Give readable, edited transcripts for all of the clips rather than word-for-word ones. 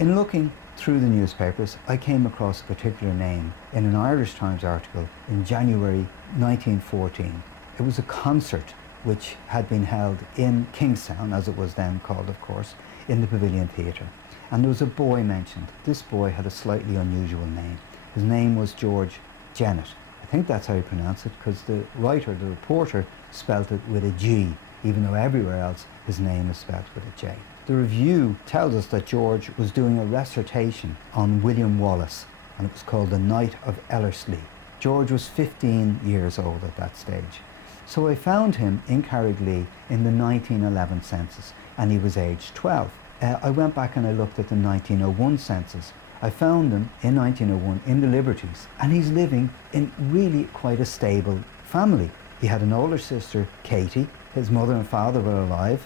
In looking through the newspapers, I came across a particular name in an Irish Times article in January 1914. It was a concert which had been held in Kingstown, as it was then called, of course, in the Pavilion Theatre. And there was a boy mentioned. This boy had a slightly unusual name. His name was George Jennett. I think that's how you pronounce it, because the writer, the reporter, spelt it with a G, even though everywhere else his name is spelt with a J. The review tells us that George was doing a recitation on William Wallace, and it was called The Knight of Ellerslie. George was 15 years old at that stage. So I found him in Carraiglea in the 1911 census, and he was aged 12. I went back and I looked at the 1901 census. I found him in 1901 in the Liberties, and he's living in really quite a stable family. He had an older sister, Katie. His mother and father were alive.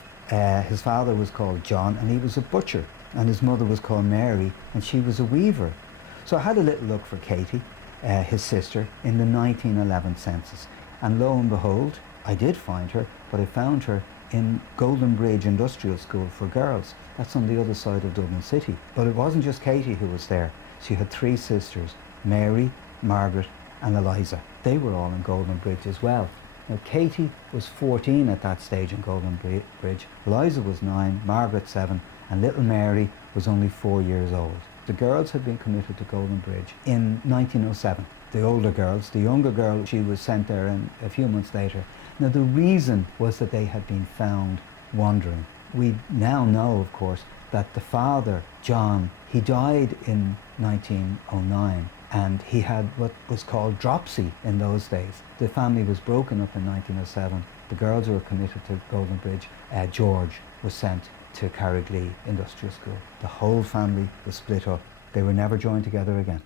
His father was called John, and he was a butcher, and his mother was called Mary, and she was a weaver. So I had a little look for Katie, his sister, in the 1911 census, and lo and behold, I did find her, but I found her in Goldenbridge Industrial School for girls. That's on the other side of Dublin City. But it wasn't just Katie who was there. She had three sisters, Mary, Margaret, and Eliza. They were all in Goldenbridge as well. Now, Katie was 14 at that stage in Goldenbridge, Eliza was 9, Margaret 7, and little Mary was only 4 years old. The girls had been committed to Goldenbridge in 1907. The older girls, the younger girl, she was sent there a few months later. Now, the reason was that they had been found wandering. We now know, of course, that the father, John, he died in 1909. And he had what was called dropsy in those days. The family was broken up in 1907. The girls were committed to Goldenbridge. George was sent to Carraiglea Industrial School. The whole family was split up. They were never joined together again.